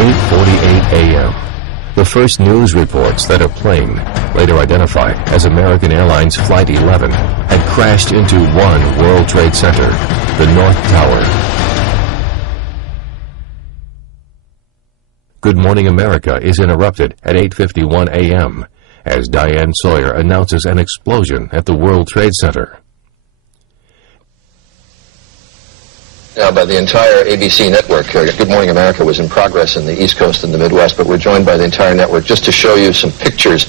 8:48 a.m. The first news reports that a plane, later identified as American Airlines Flight 11, had crashed into One World Trade Center, the North Tower. Good Morning America is interrupted at 8:51 a.m. as Diane Sawyer announces an explosion at the World Trade Center. Now, by the entire ABC network. Good Morning America was in progress in the East Coast and the Midwest, but we're joined by the entire network just to show you some pictures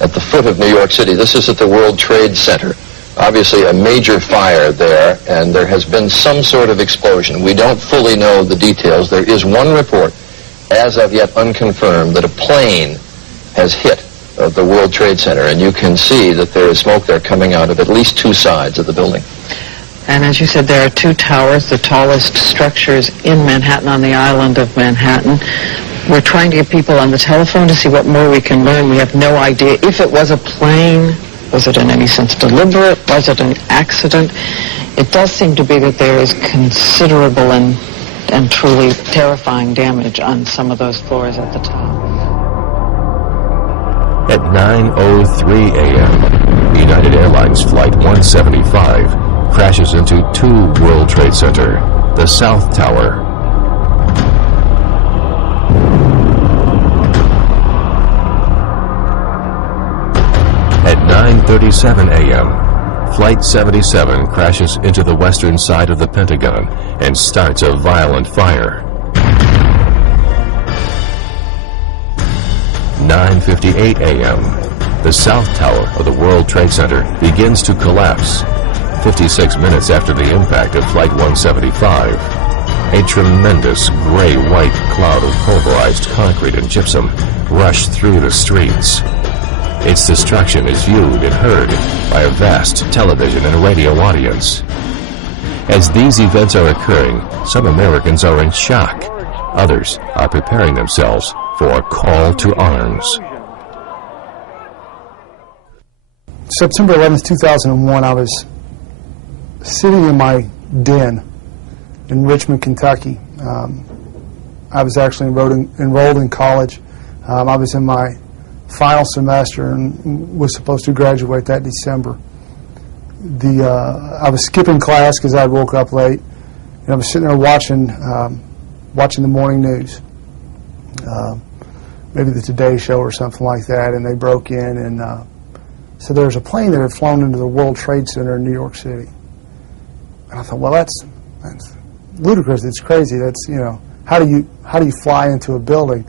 at the foot of New York City. This is at the World Trade Center. Obviously a major fire there, and there has been some sort of explosion. We don't fully know the details. There is one report, as of yet unconfirmed, that a plane has hit the World Trade Center, and you can see that there is smoke there coming out of at least two sides of the building. And as you said, there are two towers, the tallest structures in Manhattan, on the island of Manhattan. We're trying to get people on the telephone to see what more we can learn. We have no idea if it was a plane. Was it in any sense deliberate? Was it an accident? It does seem to be that there is considerable and truly terrifying damage on some of those floors at the top. At 9:03 a.m., United Airlines Flight 175 crashes into two World Trade Center, the South Tower. At 9:37 a.m., Flight 77 crashes into the western side of the Pentagon and starts a violent fire. 9:58 a.m., the South Tower of the World Trade Center begins to collapse. 56 minutes after the impact of Flight 175, a tremendous gray-white cloud of pulverized concrete and gypsum rushed through the streets. Its destruction is viewed and heard by a vast television and radio audience. As these events are occurring, some Americans are in shock. Others are preparing themselves for a call to arms. September 11th, 2001, I was sitting in my den in Richmond, Kentucky. I was actually enrolled in college. I was in my final semester and was supposed to graduate that December. I was skipping class because I woke up late, and I was sitting there watching the morning news, maybe the Today Show or something like that, and they broke in, and so there was a plane that had flown into the World Trade Center in New York City. And I thought, well, that's ludicrous. It's crazy. That's, you know, how do you fly into a building?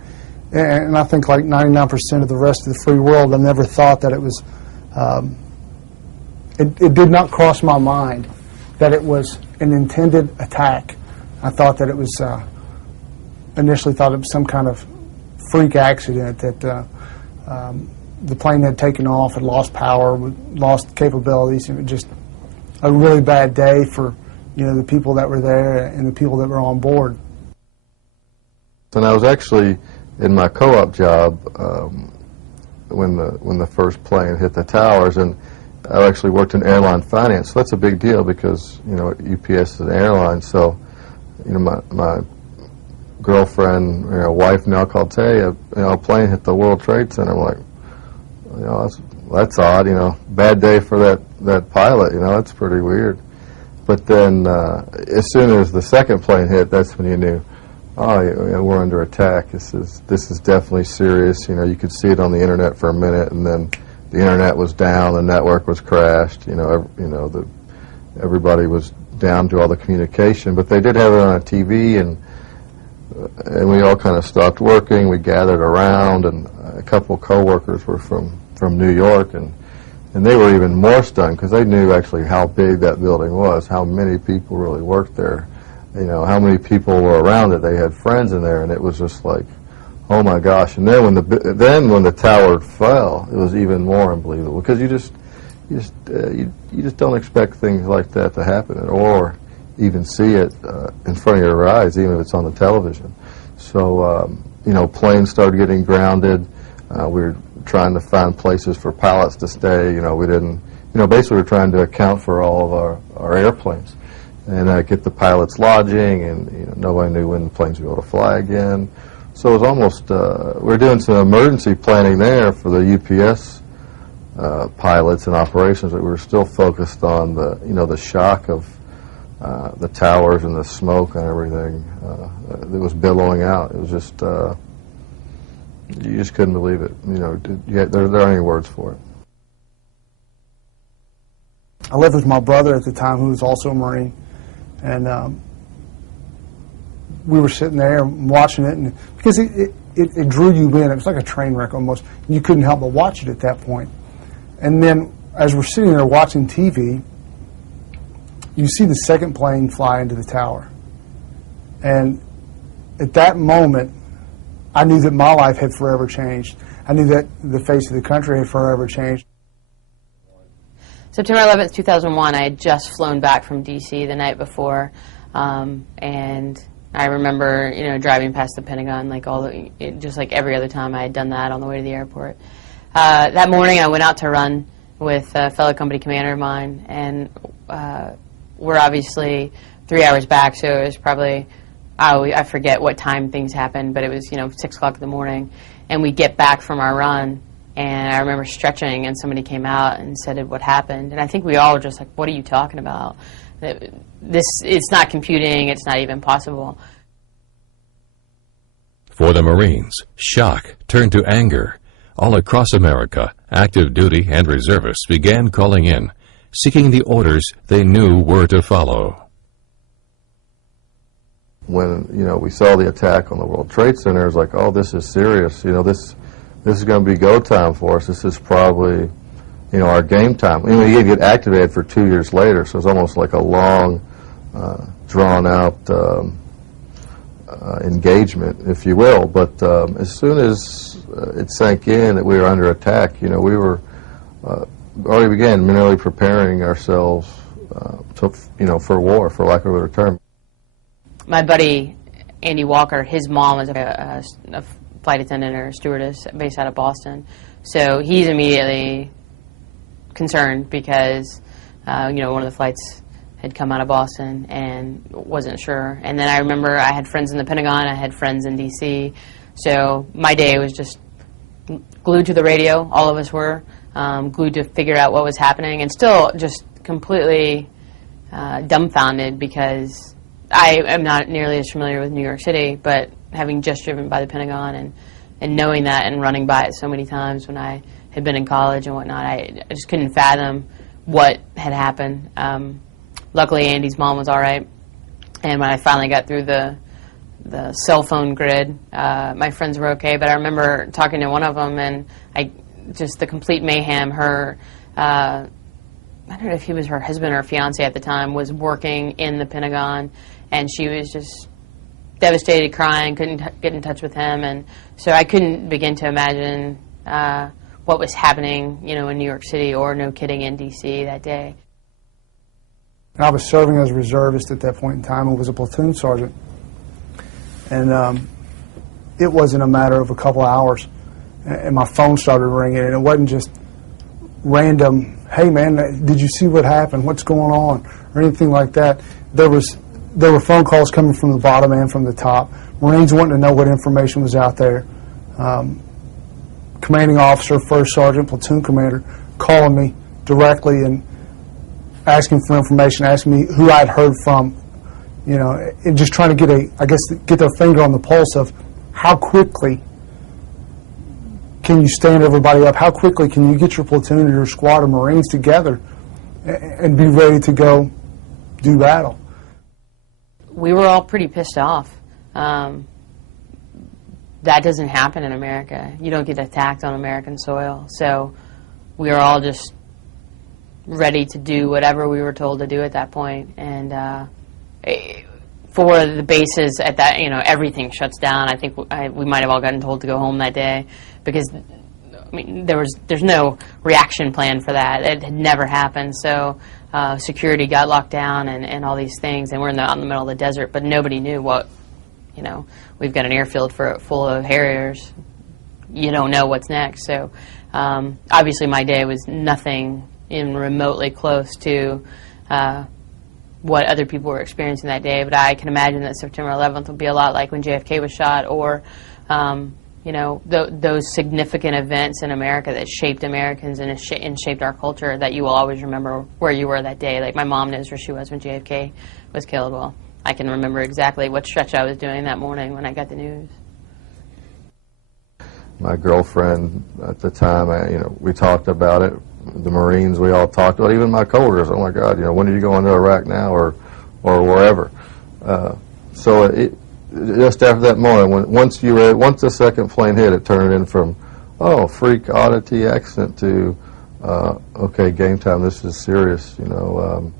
And I think like 99% of the rest of the free world, I never thought that it was. It did not cross my mind that it was an intended attack. I thought that it was initially thought it was some kind of freak accident, that the plane had taken off, had lost power, lost capabilities. It was just a really bad day for, you know, the people that were there and the people that were on board. And I was actually in my co-op job when the first plane hit the towers, and I actually worked in airline finance. So that's a big deal because, you know, UPS is an airline. So, you know, my girlfriend, you know, wife now called, hey, a plane hit the World Trade Center. I'm like, you know, that's odd, you know, bad day for that pilot, you know, that's pretty weird. But then as soon as the second plane hit, that's when you knew, oh, you know, we're under attack. This is definitely serious. You know, you could see it on the internet for a minute, and then the internet was down, the network was crashed. You know, everybody was down to all the communication. But they did have it on a TV, and we all kind of stopped working. We gathered around, and a couple coworkers were from New York, and they were even more stunned because they knew actually how big that building was, how many people really worked there, you know, how many people were around it. They had friends in there, and it was just like, oh my gosh. And then when the tower fell, it was even more unbelievable because you just don't expect things like that to happen or even see it in front of your eyes, even if it's on the television. So you know, planes started getting grounded. We were trying to find places for pilots to stay. You know, we didn't, you know, basically we're trying to account for all of our airplanes and get the pilots lodging, and you know, nobody knew when the planes would be able to fly again. So it was almost, we're doing some emergency planning there for the UPS pilots and operations, but we were still focused on the, the shock of the towers and the smoke and everything that was billowing out. It was just, you just couldn't believe it. There aren't any words for it. I lived with my brother at the time, who was also a Marine, and we were sitting there watching it, and because it drew you in. It was like a train wreck almost. You couldn't help but watch it at that point. And then, as we're sitting there watching TV, you see the second plane fly into the tower. And at that moment, I knew that my life had forever changed. I knew that the face of the country had forever changed. September 11th, 2001, I had just flown back from D.C. the night before, and I remember, driving past the Pentagon just like every other time I had done that on the way to the airport. That morning, I went out to run with a fellow company commander of mine, and we're obviously 3 hours back, so it was probably, I forget what time things happened, but it was, 6 o'clock in the morning, and we get back from our run, and I remember stretching, and somebody came out and said what happened, and I think we all were just like, what are you talking about? It's not computing, it's not even possible. For the Marines, shock turned to anger. All across America, active duty and reservists began calling in, seeking the orders they knew were to follow. When, we saw the attack on the World Trade Center, it was like, oh, this is serious. This is going to be go time for us. This is probably, our game time. You get activated for 2 years later, so it's almost like a long, drawn-out engagement, if you will. But as soon as it sank in that we were under attack, we were already began mentally preparing ourselves for war, for lack of a better term. My buddy, Andy Walker, his mom was a flight attendant or a stewardess based out of Boston. So he's immediately concerned because, one of the flights had come out of Boston and wasn't sure. And then I remember I had friends in the Pentagon, I had friends in D.C., so my day was just glued to the radio, all of us were, glued to figure out what was happening, and still just completely dumbfounded because I am not nearly as familiar with New York City, but having just driven by the Pentagon and knowing that and running by it so many times when I had been in college and whatnot, I just couldn't fathom what had happened. Luckily, Andy's mom was all right, and when I finally got through the cell phone grid, my friends were okay, but I remember talking to one of them, and just the complete mayhem. Her, I don't know if he was her husband or fiance at the time, was working in the Pentagon, and she was just devastated, crying, couldn't get in touch with him, and so I couldn't begin to imagine what was happening, in New York City or, no kidding, in D.C. that day. I was serving as a reservist at that point in time and was a platoon sergeant. And it wasn't a matter of a couple of hours, and my phone started ringing, and it wasn't just random, hey man, did you see what happened, what's going on, or anything like that. There were phone calls coming from the bottom and from the top. Marines wanting to know what information was out there. Commanding officer, first sergeant, platoon commander calling me directly and asking for information, asking me who I'd heard from, and just trying to get their finger on the pulse of how quickly can you stand everybody up, how quickly can you get your platoon or your squad of Marines together and be ready to go do battle. We were all pretty pissed off. That doesn't happen in America. You don't get attacked on American soil. So we were all just ready to do whatever we were told to do at that point. And for the bases at that, everything shuts down. I think we might have all gotten told to go home that day because, there's no reaction plan for that. It had never happened. So security got locked down and all these things, and we're out in the middle of the desert, but nobody knew what, we've got an airfield full of Harriers. You don't know what's next. So obviously my day was nothing even remotely close to what other people were experiencing that day, but I can imagine that September 11th will be a lot like when JFK was shot or You know, those significant events in America that shaped Americans and shaped our culture, that you will always remember where you were that day. Like, my mom knows where she was when JFK was killed. Well, I can remember exactly what stretch I was doing that morning when I got the news. My girlfriend at the time, you know, we talked about it. The Marines, we all talked about it. Even my coworkers, oh my God, you know, when are you going to Iraq now, or wherever? So just after that moment, once the second plane hit, it turned in from, oh, freak, oddity, accident to, okay, game time. This is serious. You know,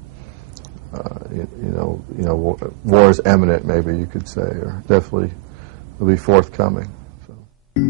war is imminent. Maybe you could say, or definitely will be forthcoming.